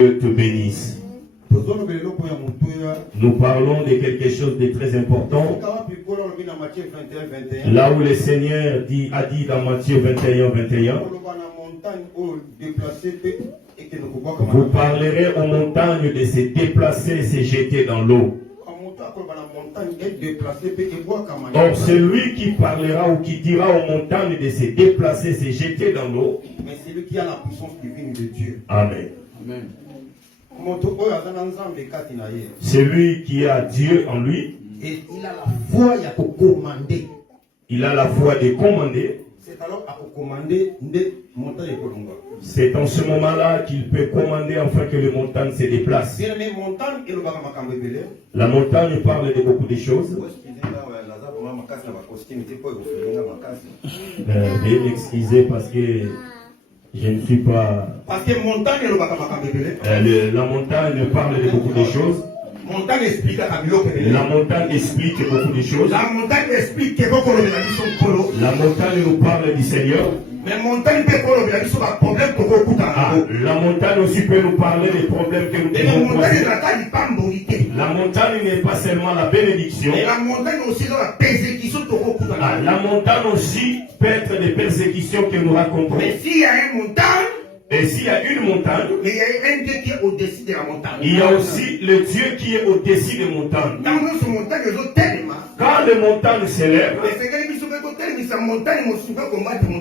Dieu te bénisse. Nous parlons de quelque chose de très important. Là où le Seigneur a dit dans Matthieu 21, vous parlerez aux montagnes de se déplacer et se jeter dans l'eau. Or, celui qui parlera ou qui dira aux montagnes de se déplacer, se jeter dans l'eau, mais c'est lui qui a la puissance divine de Dieu. Amen. Celui qui a Dieu en lui, et il a la foi de commander. Il a la foi de commander. C'est alors à commander des montagnes. C'est en ce moment-là qu'il peut commander afin que les montagnes se déplacent. La montagne parle de beaucoup de choses. Veuillez m'excuser parce que je ne suis pas... Parce que la montagne parle de beaucoup de choses. La montagne explique beaucoup de choses. La montagne explique que beaucoup de choses. La montagne nous parle du Seigneur. Mais montagne peut problème la montagne aussi peut nous parler des problèmes que nous devons passer. La montagne n'est pas seulement la bénédiction. Mais la montagne aussi la persécution. La montagne aussi peut être des persécutions que nous racontons. Mais s'il y a une montagne, et s'il y a une montagne, mais il y a un Dieu qui est au-dessus de la montagne. Il y a aussi le Dieu qui est au-dessus des montagnes. Quand les montagnes s'élèvent,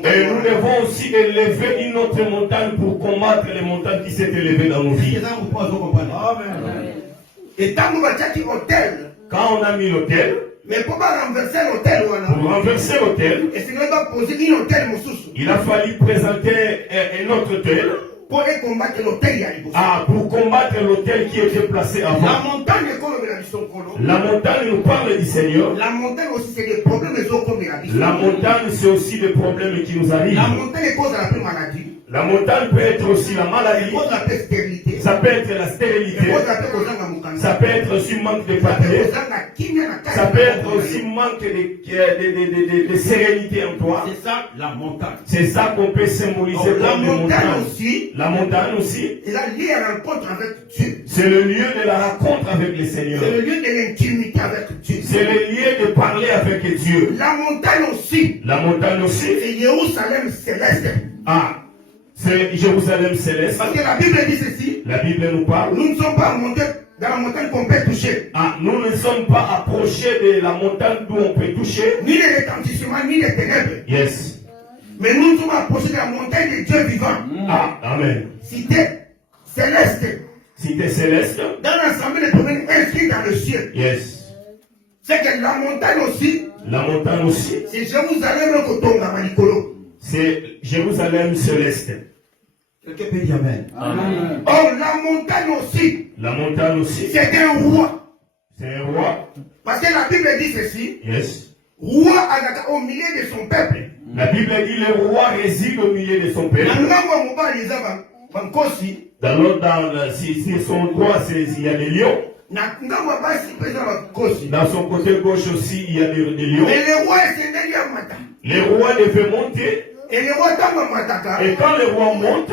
et nous devons aussi élever une autre montagne pour combattre les montagnes qui s'est élevées dans nos vies. Et quand on a mis l'autel, mais pour renverser l'autel, il a fallu présenter un autre autel. Pour combattre l'autel, pour combattre l'autel qui était placé avant. La montagne nous parle du Seigneur. La montagne aussi c'est des problèmes. La montagne c'est aussi des problèmes qui nous arrivent. La montagne cause la maladie. La montagne peut être aussi la maladie. Ça peut être la stérilité. Ça peut être aussi manque de papier. Ça peut être aussi manque de sérénité en toi. C'est ça la montagne. C'est ça qu'on peut symboliser la montagne aussi. La montagne aussi. C'est la lieu à la rencontre avec Dieu. C'est le lieu de la rencontre avec le Seigneur. C'est le lieu de l'intimité avec Dieu. C'est le lieu de parler avec Dieu. La montagne aussi. La montagne aussi. C'est Jérusalem céleste. C'est Jérusalem céleste. Parce que la Bible dit ceci. La Bible nous parle. Nous ne sommes pas montés dans la montagne qu'on peut toucher. Nous ne sommes pas approchés de la montagne d'où on peut toucher. Ni les retentissements, ni les ténèbres. Yes. Mais nous sommes approchés de la montagne de Dieu vivant. Amen. Cité céleste. Cité céleste. Dans l'assemblée des domaines inscrits dans le ciel. Yes. C'est que la montagne aussi. La montagne aussi. C'est Jérusalem Kotonga Manikolo. C'est Jérusalem céleste. Quelqu'un peut dire amen. Amen. Or, la montagne aussi. La montagne aussi. C'est un roi. C'est un roi. Parce que la Bible dit ceci. Yes. Roi au milieu de son peuple. La Bible dit le roi réside au milieu de son peuple. Dans l'autre, si son droit, il y a des lions. Dans son côté gauche aussi, il y a des lions. Mais le roi les rois devaient monter. Et le roi et quand le roi monte,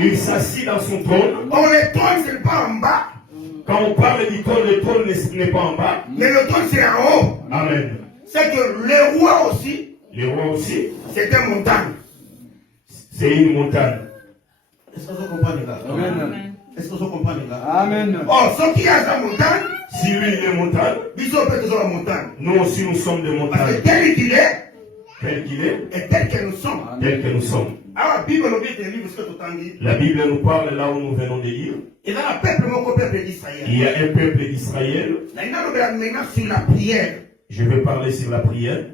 il s'assit dans son trône. Or, le trône, ce n'est pas en bas. Quand on parle du trône, le trône n'est pas en bas. Mais le trône, c'est en haut. Amen. C'est que le roi aussi. Le roi aussi. C'est une montagne. C'est une montagne. Est-ce que vous comprenez là? Amen. Est-ce que vous comprenez là? Amen. Oh, ceux qui ont la montagne. Si lui il est montagne. Nous aussi nous sommes des montagnes. Parce que tel qu'il est. Tel qu'il est. Et tel que nous sommes. Tel que nous sommes. La Bible nous parle là où nous venons de lire. Il y a un peuple d'Israël. Il y a un peuple d'Israël. Maintenant sur la prière. Je vais parler sur la prière.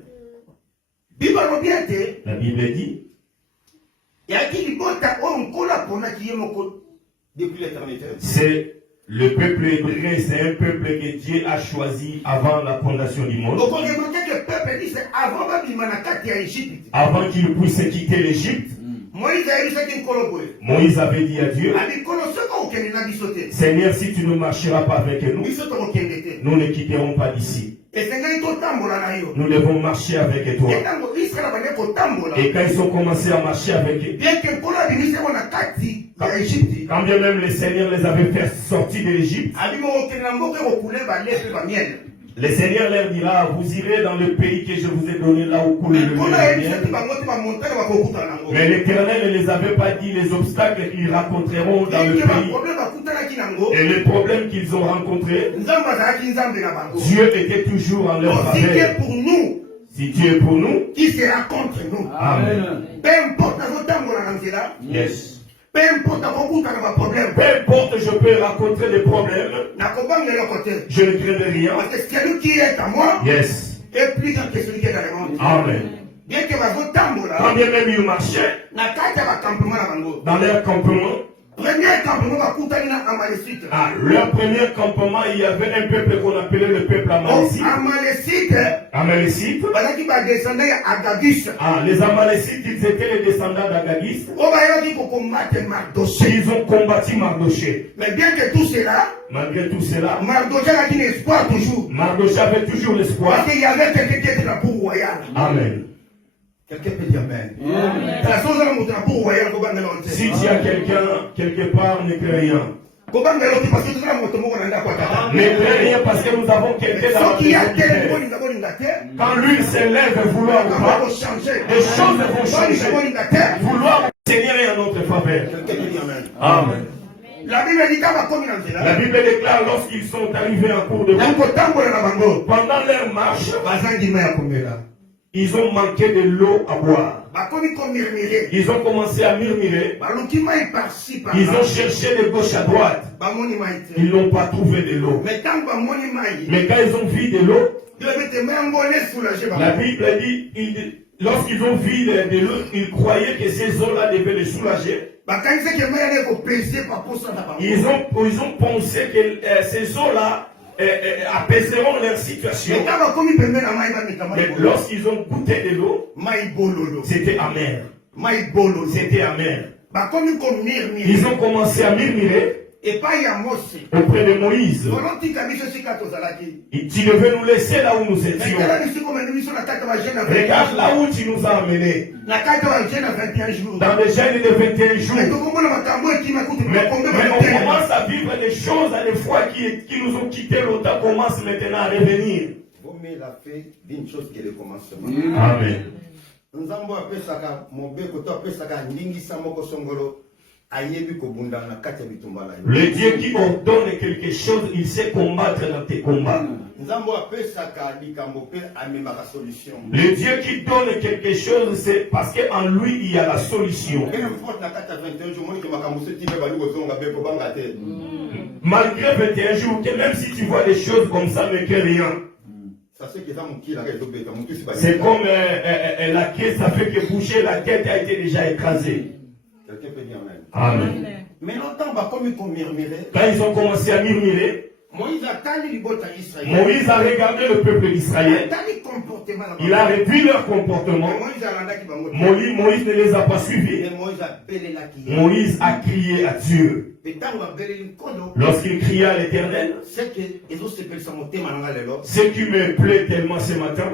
La Bible dit. C'est le peuple hébreu, c'est un peuple que Dieu a choisi avant la fondation du monde. Avant qu'il puisse quitter l'Égypte. Moïse avait dit à Dieu, Seigneur, si tu ne marcheras pas avec nous, nous ne quitterons pas d'ici. Nous devons marcher avec toi. Et quand ils ont commencé à marcher avec eux, Quand bien même le Seigneur les avait fait sortir de l'Égypte, le Seigneur leur dira, vous irez dans le pays que je vous ai donné là où coule le lait et le miel. Mais l'Éternel ne les avait pas dit les obstacles qu'ils rencontreront dans le pays. Et les problèmes qu'ils ont rencontrés, Dieu était toujours en leur faveur. Si Dieu est pour nous, qui sera contre nous? Amen. Peu importe Yes. peu importe Peu importe, je peux rencontrer des problèmes. Je ne crains rien. Parce que celui qui est à moi Yes. est plus grand que celui qui est dans le monde. Amen. Bien que ma Quand bien même ils marchaient dans leur campement, premier campement Amalekite. Leur premier campement, il y avait un peuple qu'on appelait le peuple Amalécite. Amalécite. Les Amalécites, ils étaient les descendants d'Agagis. Ils ont combattu Mardoché. Mais bien que tout cela, malgré tout cela, Mardoché a dit l'espoir toujours. Mardoché avait toujours l'espoir. Parce qu'il y avait quelqu'un qui était là pour royal. Amen. Quelqu'un peut dire Amen. Si tu as quelqu'un quelque part, ne crains rien. Ne crains rien parce que nous avons quelqu'un dans la maison. Quand lui s'élève vouloir ou pas, les choses vont changer. Vouloir Seigneur est en notre faveur. Amen. La Bible déclare lorsqu'ils sont arrivés en cours de route, pendant leur marche, ils ont manqué de l'eau à boire. Ils ont commencé à murmurer. Ils ont cherché de gauche à droite. Ils n'ont pas trouvé de l'eau. Mais quand ils ont vu de l'eau, la Bible dit, lorsqu'ils ont vu de l'eau, ils croyaient que ces eaux-là devaient les soulager. Ils ont pensé que ces eaux-là apaiseront leur situation. Mais lorsqu'ils ont goûté de l'eau, c'était amer. C'était amer. Ils ont commencé à murmurer auprès de Moïse. Tu devais nous laisser là où nous étions. Regarde là où tu nous as amenés. Dans des gènes de 21 jours. Mais on commence à vivre des choses à des fois qui nous ont quitté. L'automne commence maintenant à revenir. Il a fait d'une chose qui est le commencement. Amen. Le Dieu qui ordonne quelque chose, il sait combattre dans tes combats. Le Dieu qui donne quelque chose, c'est parce qu'en lui, il y a la solution. Malgré 21 jours, même si tu vois des choses comme ça, ne crains rien. C'est comme la caisse, ça fait que bouger, la tête a été déjà écrasée. Amen. Mais longtemps, comme quand ils ont commencé à murmurer, Moïse a regardé le peuple d'Israël. Il a réduit leur comportement. Moïse ne les a pas suivis. Moïse a crié à Dieu. Lorsqu'il criait à l'Éternel, ce qui me plaît tellement ce matin,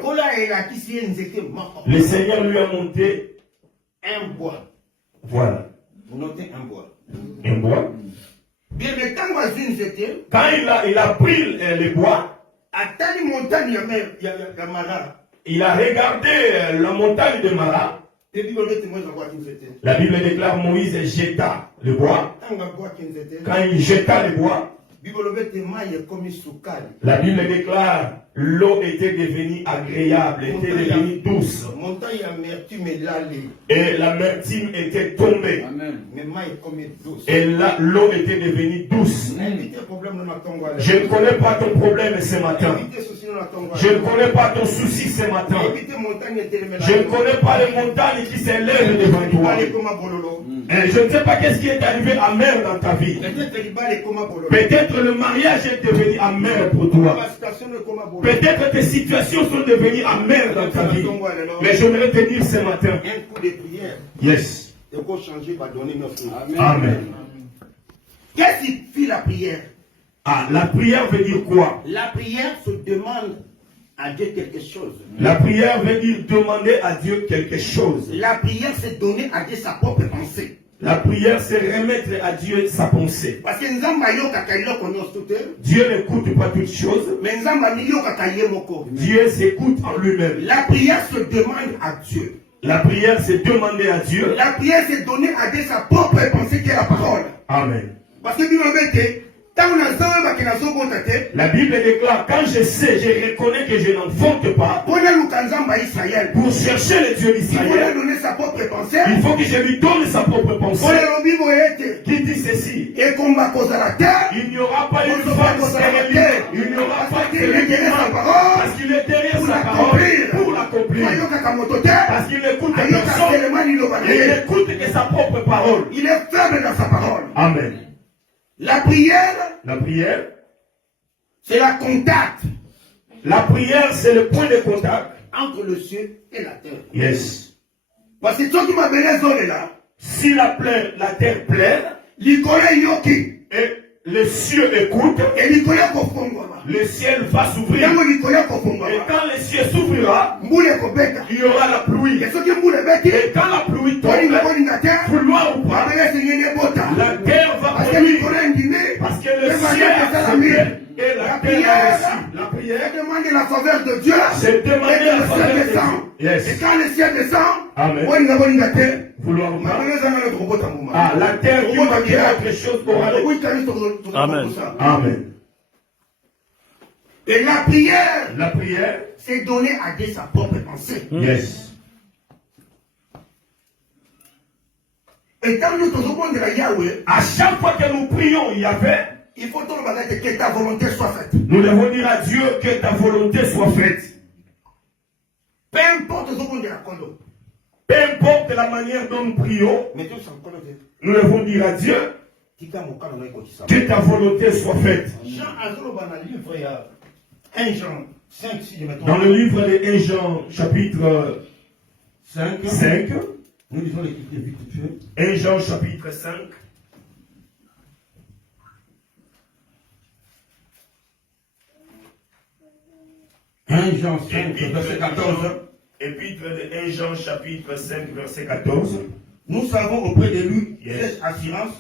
le Seigneur lui a monté un bois. Voilà. Vous notez un bois. Un bois. Bien, mais quand il a pris les bois, il a regardé la montagne de Mara. La Bible déclare Moïse jeta le bois. Quand il jeta le bois, la Bible déclare l'eau était devenue agréable, était devenue douce. Et l'amertume était tombée. Et là, l'eau était devenue douce. Je ne connais pas ton problème ce matin. Je ne connais pas ton souci ce matin. Je ne connais pas les montagnes qui s'élèvent devant toi. Et je ne sais pas qu'est-ce qui est arrivé amer dans ta vie. Peut-être le mariage est devenu amer pour toi. Peut-être tes situations sont devenues amères dans ta vie. Mais j'aimerais te dire ce matin. Un coup de prière. Yes. Amen. Qu'est-ce qui fait la prière? La prière veut dire quoi? La prière se demande à Dieu quelque chose. La prière veut dire demander à Dieu quelque chose. La prière, c'est donner à Dieu sa propre pensée. La prière, c'est remettre à Dieu sa pensée. Parce que Dieu n'écoute pas toutes choses. Dieu s'écoute en lui-même. La prière se demande à Dieu. La prière, c'est demander à Dieu. La prière, c'est donner à Dieu sa propre pensée qui est la parole. Amen. Parce que la Bible déclare, quand je sais, je reconnais que je n'en faute pas. Pour chercher le Dieu d'Israël, il faut que je lui donne sa propre pensée. Qui dit ceci? Il n'y aura pas une femme stérile. Il n'y aura pas de parce qu'il est derrière sa parole pour l'accomplir. Parce qu'il n'écoute personne. Il n'écoute que sa propre parole. Il est faible dans sa parole. Amen. La prière, c'est la contact. La prière, c'est le point de contact entre le ciel et la terre. Yes. Parce que toi qui m'as donné là, si la terre plaît, et le ciel écoute, le ciel va s'ouvrir. Et quand le ciel s'ouvrira, il y aura la pluie. Et quand la pluie tombe, vouloir ou pas, la terre va produire. Parce que le ciel et la prière demande la faveur de Dieu. C'est demander la faveur de Dieu. Yes. Et quand le ciel descend, Amen. Vouloir ou pas. La terre qui va dire autre chose pour aller. Amen. Amen. Et la prière, c'est donner à Dieu sa propre pensée. Yes. Et quand nous sommes de la Yahweh, à chaque fois que nous prions Yahweh, il faut que ta volonté soit faite. Nous devons dire à Dieu que ta volonté soit faite. Peu importe ce qu'on dit à Kondo. Peu importe la manière dont nous prions, nous devons dire à Dieu que ta volonté soit faite. Dans le livre de 1 Jean, chapitre 5, nous lisons l'écriture vite fait. 1 Jean, chapitre 5. 1 Jean 5, verset 14. Épître de 1 Jean, chapitre 5, verset 14. Nous savons auprès de lui cette assurance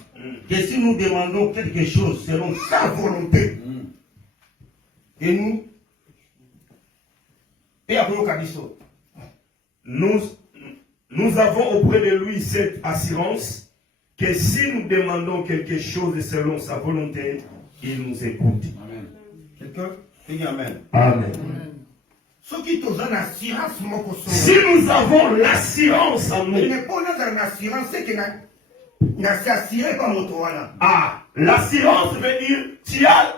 que si nous demandons quelque chose selon sa volonté, et nous avons auprès de lui cette assurance que si nous demandons quelque chose selon sa volonté, il nous écoute. Amen. Quelqu'un dit Amen. Amen. Si nous avons l'assurance en nous, l'assurance veut dire tu as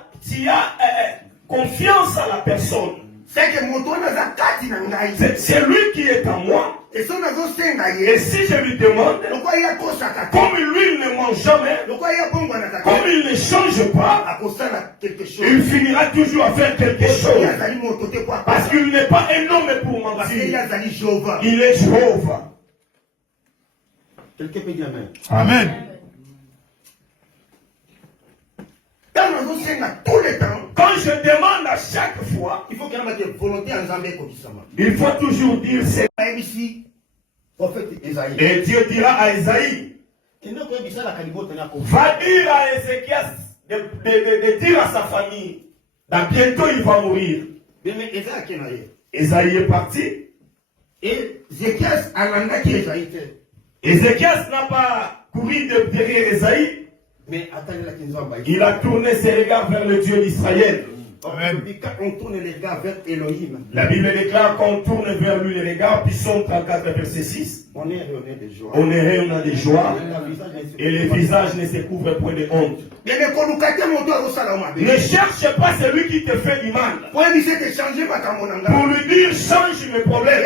confiance à la personne. C'est lui qui est en moi. Et si je lui demande, comme lui il ne mange jamais, comme il ne change pas, il finira toujours à faire quelque chose. Parce qu'il n'est pas un homme pour mentir. Il est Jéhovah. Quelqu'un peut dire Amen. Amen. Quand je demande à chaque fois, il faut qu'il y ait une volonté en Zambé. Il faut toujours dire c'est ici. Et Dieu dira à Esaïe, va dire à Ézéchias de dire à sa famille, bientôt il va mourir. Esaïe est parti. Et Ézéchias n'a pas couru derrière Esaïe. Mais il a tourné ses regards vers le Dieu d'Israël. Amen. On tourne les regards vers Elohim. La Bible déclare qu'on tourne vers lui les regards, puis Psaume 34, verset 6. On est rayonné de joie. On est rayonnant de joie. Et les visages ne se couvrent point de honte. Ne cherche pas celui qui te fait du mal. Pour lui dire change mes problèmes.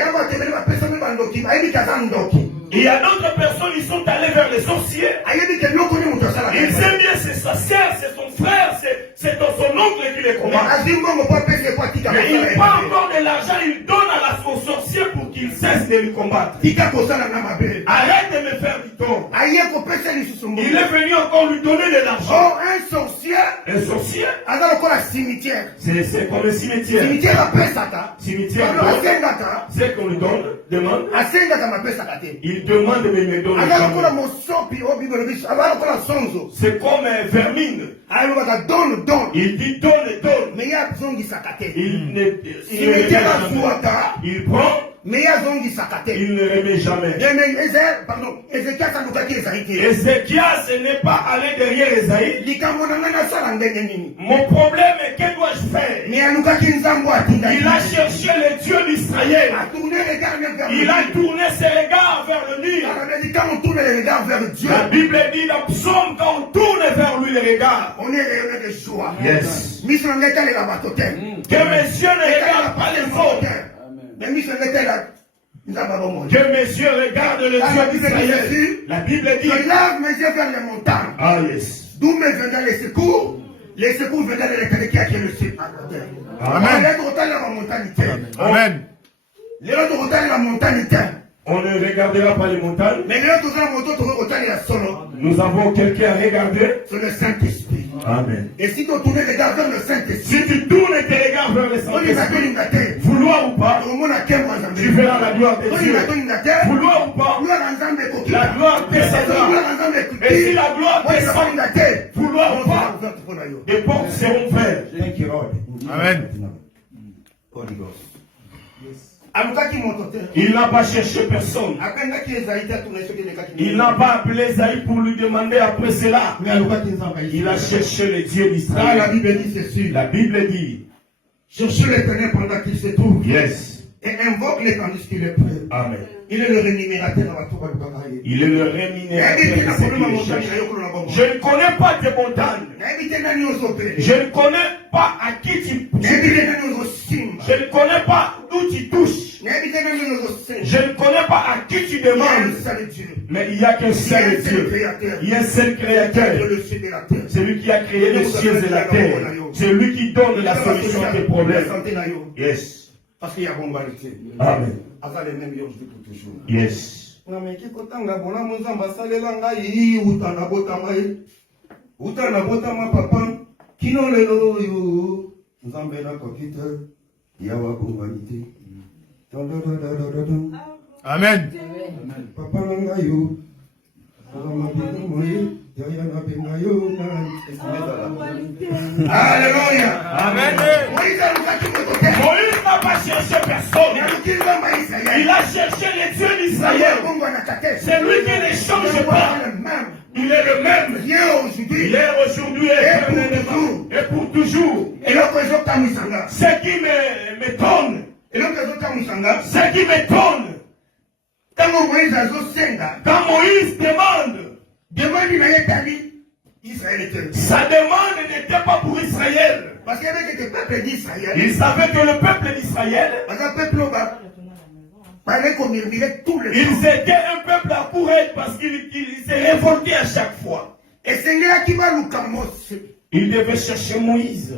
Il y a d'autres personnes qui sont allées vers les sorciers. Il sait bien c'est sa sœur, c'est son frère, c'est son oncle qui les combat. Mais il n'a pas encore de l'argent, il donne au sorcier pour qu'il cesse de lui combattre. Arrête de me faire du tort. Il est venu encore lui donner de l'argent. Un sorcier Un sorcier, cimetière. c'est comme un cimetière. Cimetière apesaka. Cimetière, c'est qu'on lui donne, demande. Il demande de me donner. C'est comme un vermine. Il dit donne. Il prend. Mais il ne remet jamais. Ézéchias n'est pas allé derrière Esaïe. Mon problème est que dois-je faire? Il a cherché le Dieu d'Israël. Il a tourné ses regards vers le Nil. La Bible dit dans Psaume quand on tourne vers lui les regards. On est rayonné de joie. Yes. Que messieurs ne regardent pas les autres. Que messieurs regardent le Dieu d'Israël. La Bible dit. Je lève mes yeux vers les montagnes. Ah yes. D'où me viendront les secours? Les secours viendront de l'Éternel qui est le ciel. Amen. Amen. On ne regardera pas les montagnes. Nous avons quelqu'un à regarder. C'est le Saint-Esprit. Amen. Et si tu tournes les regards vers le Saint-Esprit, si tu tournes tes regards vers le Saint-Esprit, vouloir ou pas, tu verras la gloire de Dieu. Vouloir ou pas, la gloire descendra. Et si la gloire descend, vouloir ou pas, les portes seront ouvertes. Amen. Il n'a pas cherché personne. Il n'a pas appelé Esaïe pour lui demander après cela. Il a cherché le Dieu d'Israël. La Bible dit cherchez l'Éternel pendant qu'il se trouve. Yes. Et invoque les tandis qu'il est prêt. Amen. Il est le rémunérateur. Il est le rémunérateur. Je ne connais pas tes montagnes. Je ne connais pas à qui tu touches. Je ne connais pas d'où tu touches. Je ne connais pas à qui tu demandes. Mais il n'y a qu'un seul Dieu. Il y a un seul créateur. C'est lui qui a créé les cieux et la terre. C'est lui qui donne la solution à tes problèmes. Yes. Parce qu'il y a bombardé. Amen. Les mêmes pour toujours. Yes. Amen. Alléluia. Amen. Moïse n'a pas cherché personne. Il a cherché les dieux d'Israël. C'est lui qui ne change pas. Il est le même. Il est aujourd'hui et pour toujours. Ce qui m'étonne. Ce qui m'étonne. Quand Moïse demande. Sa demande n'était pas pour Israël. Parce qu'il y avait des peuples d'Israël. Il savait que le peuple d'Israël, ils étaient un peuple à courir parce qu'ils s'est révolté à chaque fois. Il devait chercher Moïse.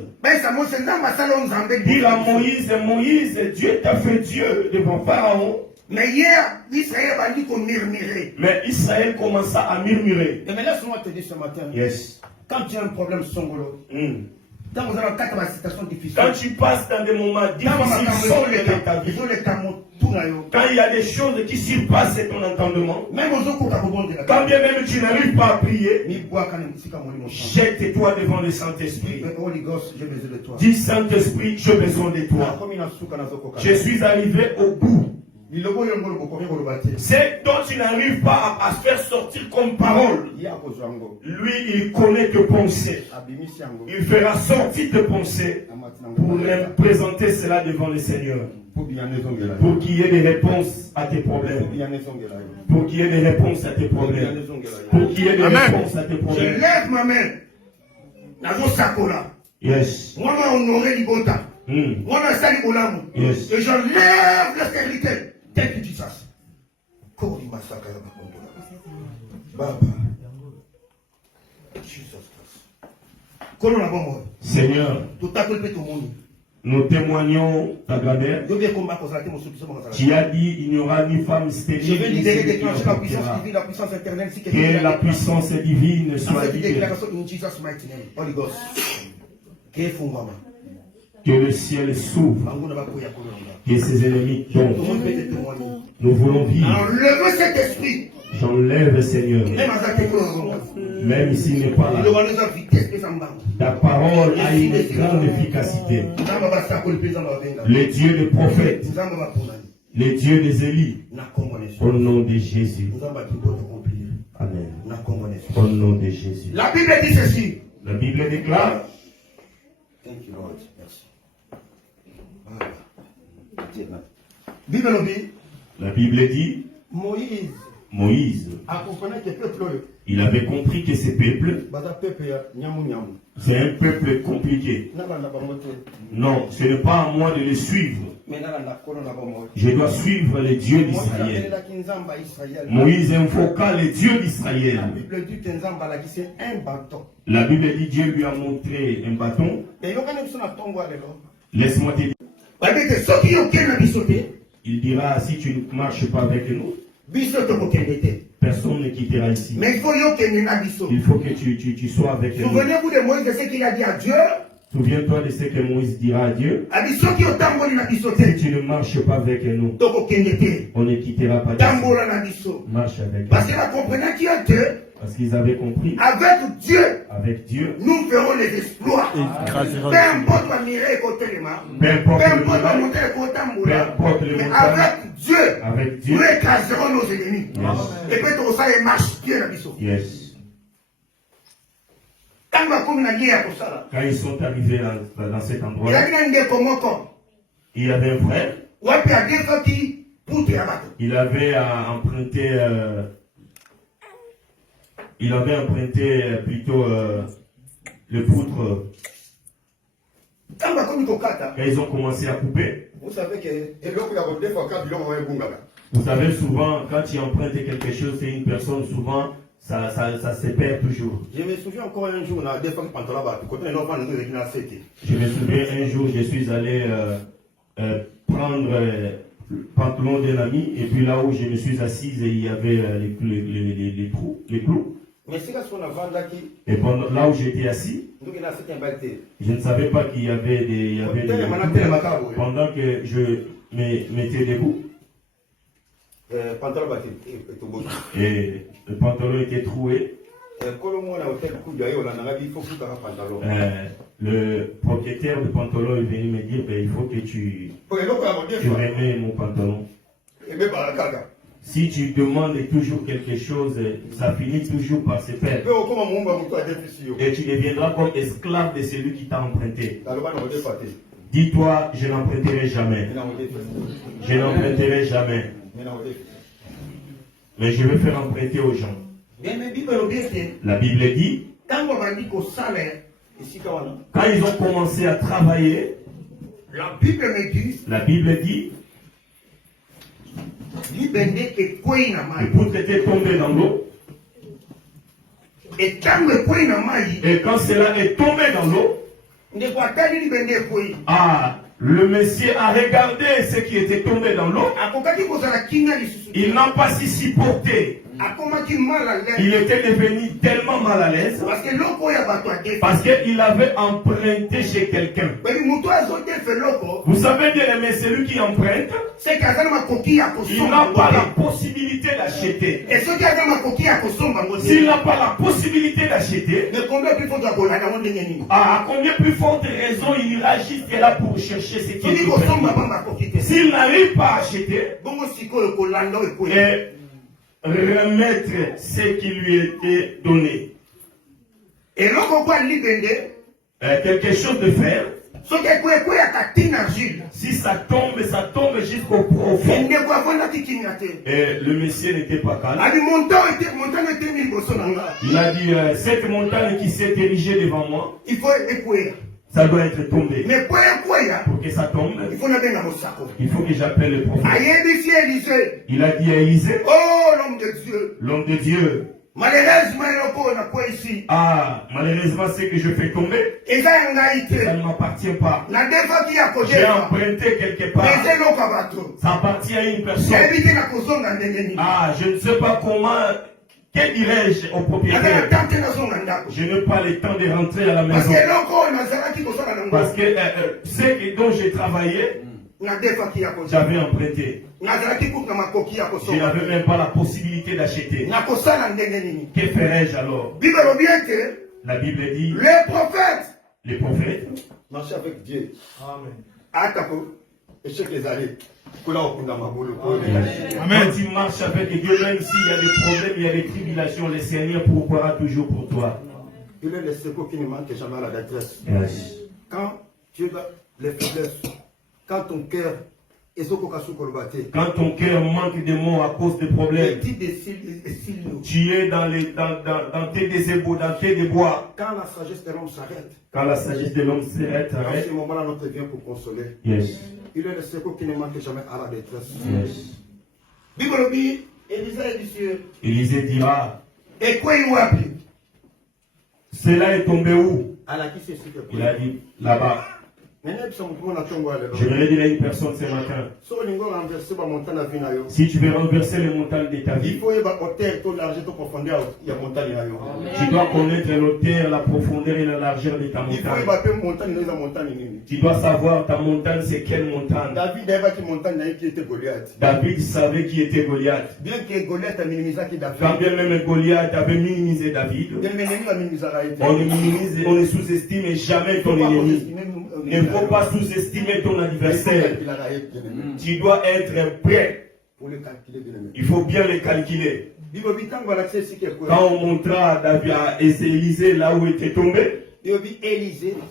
Dire à Moïse, Moïse, Dieu t'a fait Dieu devant Pharaon. Mais hier, Israël a dit qu'on murmurait. Mais Israël commença à murmurer. Et mais laisse-moi te dire ce matin. Yes. Quand tu as un problème songolo, quand vous avez une situation difficile, quand tu passes dans des moments difficiles, quand il y a des choses qui surpassent ton entendement, quand bien même tu n'arrives pas à prier, jette-toi devant le Saint-Esprit. Dis Saint-Esprit, j'ai besoin de toi. Je suis arrivé au bout. C'est dont tu n'arrives pas à faire sortir comme parole. Lui, il connaît tes pensées. Il fera sortir tes pensées pour présenter cela devant le Seigneur. Pour qu'il y ait des réponses à tes problèmes. Pour qu'il y ait des réponses à tes problèmes. Pour qu'il y ait des réponses à tes problèmes. Je lève ma main. Yes. Moi, je honoré l'ibota. Moi, je sali olamu. Yes. Et je lève la stérilité. Tel que tu saches. Baba. Seigneur, Nous témoignons ta grand-mère qui a dit il n'y aura ni femme stérile. Je vais libérer, déclencher la puissance divine, la puissance éternelle. Que la puissance divine soit libérée. Que le ciel s'ouvre. Que ses ennemis tombent. Nous voulons vivre. Enlevez cet esprit. J'enlève, Seigneur. Même s'il n'est pas là. Ta parole a une grande efficacité. Le Dieu des prophètes. Le Dieu des Élis. Au nom de Jésus. Amen. Au nom de Jésus. La Bible dit ceci. La Bible déclare. Thank you, Lord. Merci. Bible dit. La Bible dit. Moïse. Il avait compris que ce peuple, c'est un peuple compliqué. Non, ce n'est pas à moi de le suivre. Je dois suivre le Dieu d'Israël. Moïse invoqua le Dieu d'Israël. La Bible dit Dieu lui a montré un bâton. Laisse-moi te dire. Il dira si tu ne marches pas avec nous, personne ne quittera ici. Mais il faut que tu sois avec nous. Souvenez-vous de Moïse, de ce qu'il a dit à Dieu. Souviens-toi de ce que Moïse dira à Dieu. Si tu ne marches pas avec nous, on ne quittera pas d'ici. Marche avec nous. Parce qu'ils avaient compris. Avec Dieu, nous ferons les exploits. Peu importe la mirée côté les mains. Peu importe le avec Dieu, nous écraserons nos ennemis. Et peut-être ça marche bien la mission. Yes. Quand ils sont arrivés dans cet endroit, il y avait un frère. Il avait emprunté. Il avait emprunté plutôt le poutre. Quand ils ont commencé à couper. Vous savez que souvent, quand tu empruntes quelque chose, c'est une personne, souvent, ça se perd toujours. Je me souviens encore un jour, je suis allé prendre le pantalon d'un ami, et puis là où je me suis assise, il y avait les clous. Et là où j'étais assis, je ne savais pas qu'il y avait des pendant que je me mettais debout. Et le pantalon était troué. Le propriétaire du pantalon est venu me dire il faut que tu remets mon pantalon. Si tu demandes toujours quelque chose, ça finit toujours par se faire. Et tu deviendras comme esclave de celui qui t'a emprunté. Dis-toi, je n'emprunterai jamais. Je n'emprunterai jamais. Mais je vais faire emprunter aux gens. La Bible dit, quand ils ont commencé à travailler, la Bible dit, le poutre était tombé dans l'eau. Et quand cela est tombé dans l'eau, le monsieur a regardé ce qui était tombé dans l'eau. Il n'a pas si supporté. Il était devenu tellement mal à l'aise parce qu'il avait emprunté chez quelqu'un. Vous savez bien aimé, celui qui emprunte, il n'a pas la possibilité d'acheter. S'il n'a pas la possibilité d'acheter, à combien plus forte raison il ira jusqu'à là pour chercher ce qui est perdu. S'il n'arrive pas à acheter et remettre ce qui lui était donné. Et quelque chose de faire. Si ça tombe jusqu'au profond. Et le monsieur n'était pas calme. Il a dit, cette montagne qui s'est érigée devant moi, ça doit être tombé. Mais pour que ça tombe, il faut que j'appelle le prophète. Il a dit à Élisée, oh l'homme de Dieu, Malheureusement, on a quoi ici? Ah, malheureusement, ce que je fais tomber, ça ne m'appartient pas. J'ai emprunté quelque part. Ça appartient à une personne. Ah, je ne sais pas comment. Que dirais-je au propriétaire? Je n'ai pas le temps de rentrer à la maison. Parce que ce dont j'ai travaillé, j'avais emprunté. Je n'avais même pas la possibilité d'acheter. Que ferais-je alors? La Bible dit, les prophètes marchaient avec Dieu. Amen. Quand tu marches avec Dieu, même s'il y a des problèmes, il y a des tribulations, le Seigneur pourvoira toujours pour toi. Il est le secours qui ne manque jamais à la détresse. Yes. Quand tu as les faiblesses, quand ton cœur est quand ton cœur manque de mots à cause des problèmes, tu es dans tes désébaux, dans tes débois. Quand la sagesse de l'homme s'arrête, quand la sagesse de l'homme s'arrête, à ce moment-là, notre vient pour consoler. Yes. Il est le secours qui ne manque jamais à la détresse. Yes. Élisée dira, et quoi il a appris? Cela est tombé où? Il a dit là-bas. Je vais dire à une personne ce matin, si tu veux renverser les montagnes de ta vie, tu dois connaître l'auteur, la profondeur et la largeur de ta montagne. Tu dois savoir ta montagne, c'est quelle montagne. David savait qui était Goliath. Quand bien même Goliath avait minimisé David, on ne sous-estime jamais ton ennemi. Il ne faut pas sous-estimer ton adversaire. Tu dois être prêt. Il faut bien le calculer. Quand on montra David à Élisée là où était tombé,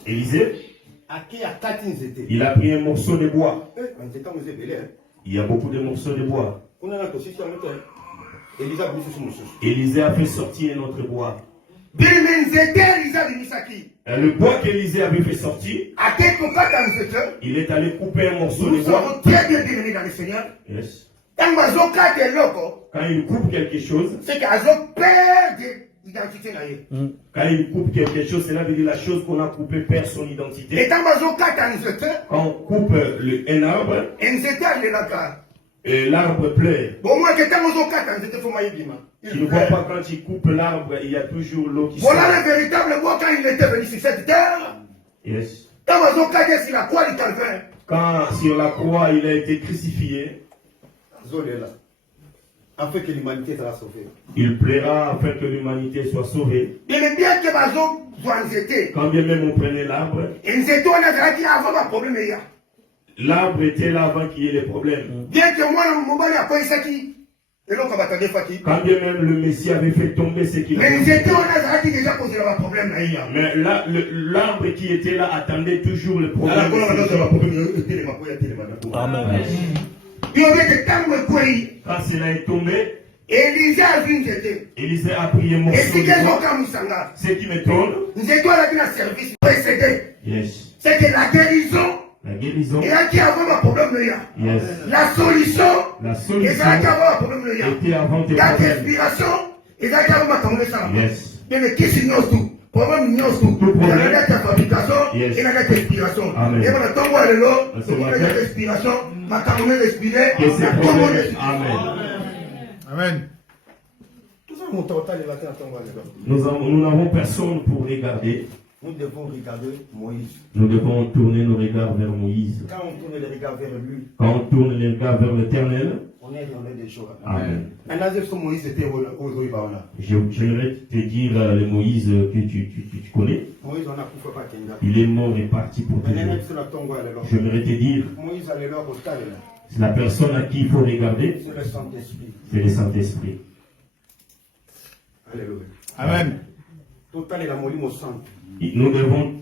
Élisée, il a pris un morceau de bois. Il y a beaucoup de morceaux de bois. Élisée a fait sortir un autre bois. Le bois qu'Élisée avait fait sortir, il est allé couper un morceau de bois. Yes. Quand il coupe quelque chose, quand il coupe quelque chose, cela veut dire la chose qu'on a coupée perd son identité. Quand on coupe un arbre, et l'arbre pleure. Tu ne vois pas quand tu coupes l'arbre, il y a toujours l'eau qui sort. Voilà le véritable bois quand il était venu sur cette terre. Yes. Quand sur la croix il a été crucifié, afin que l'humanité soit sauvée. Il plaira afin que l'humanité soit sauvée. Quand bien même on prenait l'arbre, l'arbre était là avant qu'il y ait les problèmes. Quand bien même le Messie avait fait tomber ce qu'il avait fait. Mais là, l'arbre qui était là attendait toujours le problème. Amen. Quand cela est tombé, Élisée a prié mon Ce qui m'étonne, yes, c'est que la guérison, yes, la solution était avant tes la problèmes. respiration, Yes. mais qui s'ignore tout? Problème la fabrication et la respiration. Et voilà, ton voix le lot, la respiration, ma caméra respirer, Amen. Amen. Nous n'avons personne pour regarder. Nous devons regarder Moïse. Nous devons tourner nos regards vers Moïse. Quand on tourne les regards vers lui, quand on tourne les regards vers l'Éternel, on est des choses. Amen. J'aimerais te dire le Moïse que tu connais. Il est mort et parti pour toujours. J'aimerais te dire, c'est la personne à qui il faut regarder. C'est le Saint-Esprit. C'est le Saint-Esprit. Alléluia. Amen. Nous Nous devons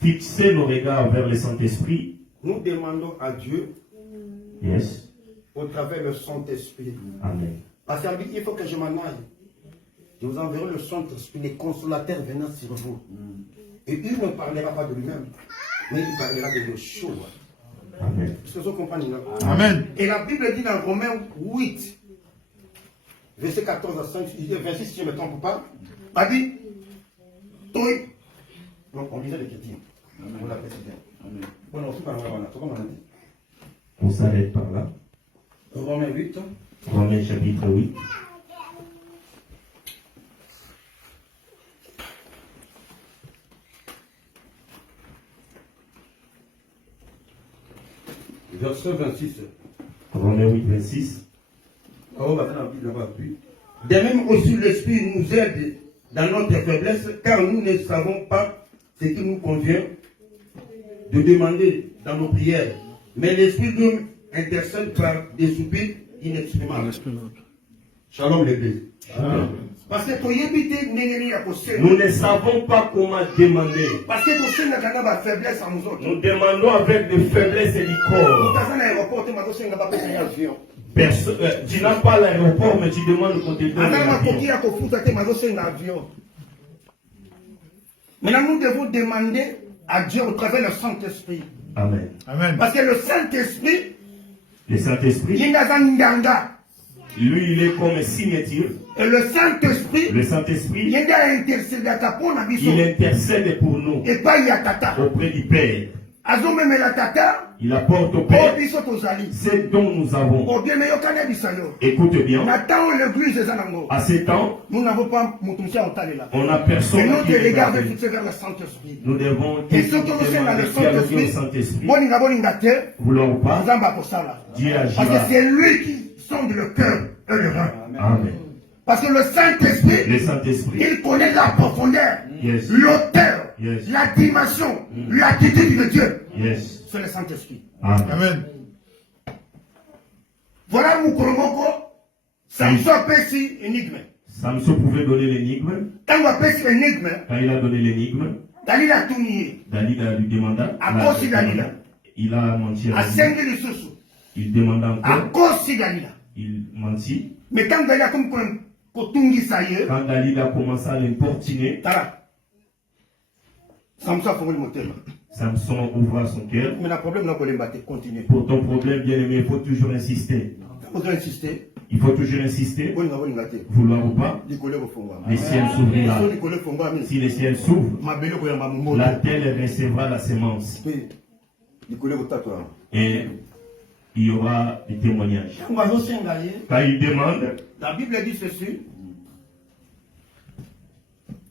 fixer nos regards vers le Saint-Esprit. demandons à Dieu, yes, au travers le Saint-Esprit. Amen. Parce qu'il faut que je m'en aille. Je vous enverrai le Saint-Esprit, les consolateurs venant sur vous. Et il ne parlera pas de lui-même, mais il parlera de Yeshua. Amen. Est-ce que vous comprenez? Amen. Et la Bible dit dans Romains 8, verset 14 à 5, 26 si je ne me trompe pas, a dit, toi, donc on lisait l'écriture, on l'a précisé. On s'arrête par là. Romains 8. Romains chapitre 8. Verset 26. Romains 8, 26. De même aussi l'Esprit nous aide dans notre faiblesse, car nous ne savons pas ce qui nous convient de demander dans nos prières. Mais l'Esprit nous intercède par des soupirs inexprimables. Shalom l'église. Parce que nous ne savons pas comment demander. Parce que faiblesse à nous autres. Nous demandons avec des faiblesses et du corps. Tu n'as pas l'aéroport, mais tu demandes qu'on te donne l'avion. Maintenant, nous devons demander à Dieu au travers le Saint-Esprit. Amen. Amen. Parce que le Saint-Esprit, le Saint-Esprit, lui, il est comme un cimetière. et le Saint-Esprit, il intercède pour nous auprès du Père. Il apporte au Père ce dont nous avons. Écoute bien. À ce temps, nous n'avons pas on a personne et nous qui te regardons regarde. fixer vers le Saint-Esprit. Nous devons Et ceux qui ont dans le Saint-Esprit, Saint-Esprit. vouloir ou pas, Dieu parce que agira. c'est lui qui sonde le cœur et le rein. Amen. Parce que le Saint-Esprit, Le Saint-Esprit, il connaît la profondeur, Yes. l'auteur, Yes. la dimension, l'attitude de Dieu. yes. C'est le Saint-Esprit. Amen. Amen. Voilà Moukolomoko, Samson Pessi énigme. Samson pouvait donner l'énigme. Quand on va Pessi énigme, Quand il a donné l'énigme, Dalila Tounié, Dalila lui demanda. À cause de Dalila. Il a menti. à Sengeli Soussou, Il demanda à encore. cause de Dalila. Il mentit. Mais quand Dalila comme Kotungi Saye, Quand Dalila commença à l'importuner, Tala, Samson a formé le moteur. Samson ouvra son cœur. Mais le problème, n'a pas les continuer. Pour ton problème, bien aimé, il faut toujours insister. Il faut insister. Il faut toujours insister. On va pas Vouloir ou pas, les ciels s'ouvrira. Si les ciels s'ouvrent, la terre recevra la sémence. Et il y aura des témoignages. Quand il demande, La Bible dit ceci.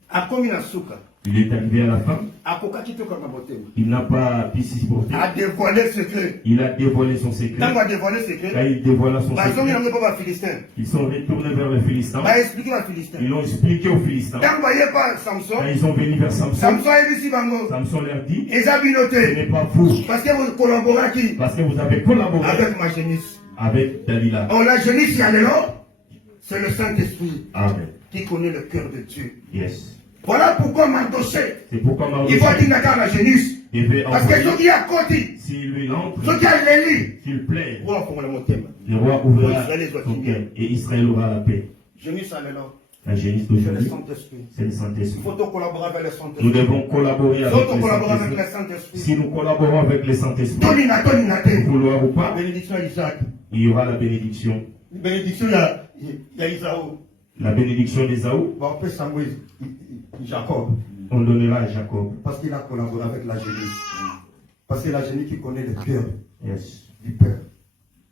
A comme une souka. il est arrivé à la fin. Il n'a pas pu s'y supporter. A dévoilé ce secret. Il a dévoilé son secret. Quand on a dévoilé ce Quand secret, il dévoila son ils ont mis secret, pas Philistin. ils sont retournés vers les Philistins. Va expliquer aux Philistins. Ils l'ont expliqué aux Philistins. Quand vous voyez pas Samson, Quand ils sont venus vers Samson, Samson est ici, Bango. Samson leur dit, Et ça ce noté. n'est pas vous, Parce que vous collaborez avec qui? parce que vous avez collaboré Avec ma génisse. avec Dalila. Oh, la génisse, c'est le Saint-Esprit Amen. qui connaît le cœur de Dieu. Yes. Voilà pourquoi Mardoché, C'est pourquoi il faut Mardochée dire à la génisse. devait Parce que envoyer, ceux qui a côté, s'il lui entre, ceux qui a l'élit, s'il plaît, voilà pour le thème. le roi ouvrira Israël doit son finir. cœur et Israël aura la paix. Génisse, alors. La génisse C'est le d'aujourd'hui, Saint-Esprit. c'est le Il Saint-Esprit. faut collaborer avec le Nous Saint-Esprit. devons collaborer Il avec faut le collaborer avec le Saint-Esprit. Saint-Esprit. Si nous collaborons avec le Saint-Esprit, Tonina. vouloir ou pas, Bénédiction à Isaac. il y aura la bénédiction. Bénédiction, il y a Isaou. La bénédiction d'Ésaü, On peut Samuel, Jacob. on donnera à Jacob. Parce qu'il a collaboré avec la génisse. Parce que la génisse qui connaît le cœur Yes. du Père.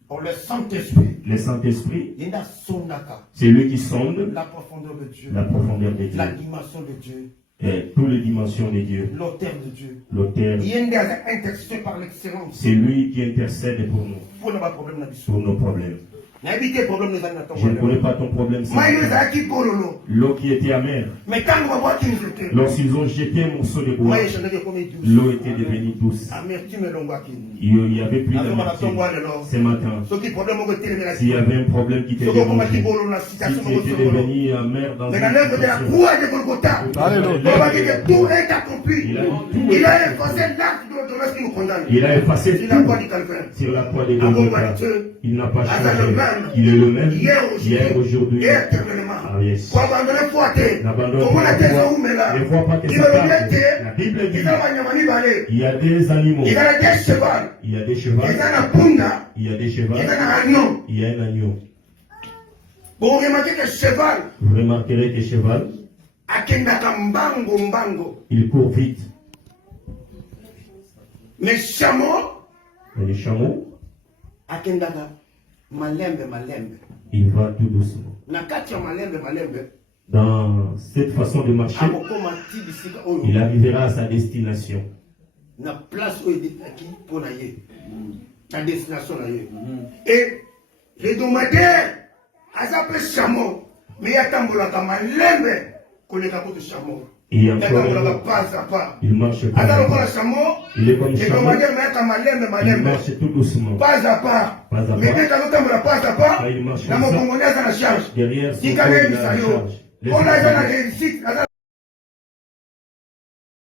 Pour le Saint-Esprit, Le Saint-Esprit, il a son naka. c'est lui qui sonde La profondeur de Dieu. la profondeur de Dieu. La dimension de Dieu. Et toutes les dimensions de Dieu. L'auteur de Dieu. L'auteur, Il y a une intercession par l'excellence. c'est lui qui intercède pour nous, Pour ne pas de problème là pour nos problèmes. N'habitez problème les Je ne connais pas ton problème. Moi, il Seigneur. a qui pour l'eau. L'eau qui était amère, Mais quand on va voir qui nous était. lorsqu'ils ont jeté un morceau de bois, Moi, je n'ai comme douce. l'eau était devenue douce. Amertume l'ongwaki. Il n'y avait plus La femme a d'amertume. tombé alors. Ce matin, Ceux qui problème ont été les s'il y avait un problème qui Ceux t'était qui ont combattu dérangé, pour la si situation tu étais devenu amer dans mais une la lèvre de la situation, croix de Golgotha. Alléluia. On va dire que tout est accompli. Il a tout Il a été effacé l'acte de l'autorité qui nous condamne. il a effacé C'est la croix tout du Calvaire. sur la croix des Ah bon, Golgotha. Dieu. Il n'a pas Ah, changé. le même. Il est le même Hier, aujourd'hui et éternellement. Ah, yes. Pour abandonner foi, N'abandonne comment pas la la thèse foi. où mais là. Ne crois pas que Il ça va le parle. mettre. La Bible dit, Il va le balai. il y a des animaux, Il a des chevaux. il y a des chevaux, Il a la punda. il y a des chevaux, Il a un agneau. il y a un agneau. Vous remarquez que cheval, Vous remarquerez que cheval, il court vite. Mais chameau, Et les chameaux, malembe. il va tout doucement. Dans cette façon de marcher, il arrivera à sa destination. Na place où il est pour la destination. Et les dromadaires, ils appellent chameau, mais il y a tant de malembe qu'on est à côté de chameau. Et encore, il marche pas. Il est comme chameau. Il marche tout doucement. Pas à pas. Mais dès que nous sommes pas à pas, il marche dans mon Congolais, ça la charge. Derrière son Il corps, il a la charge. charge. On a réussi.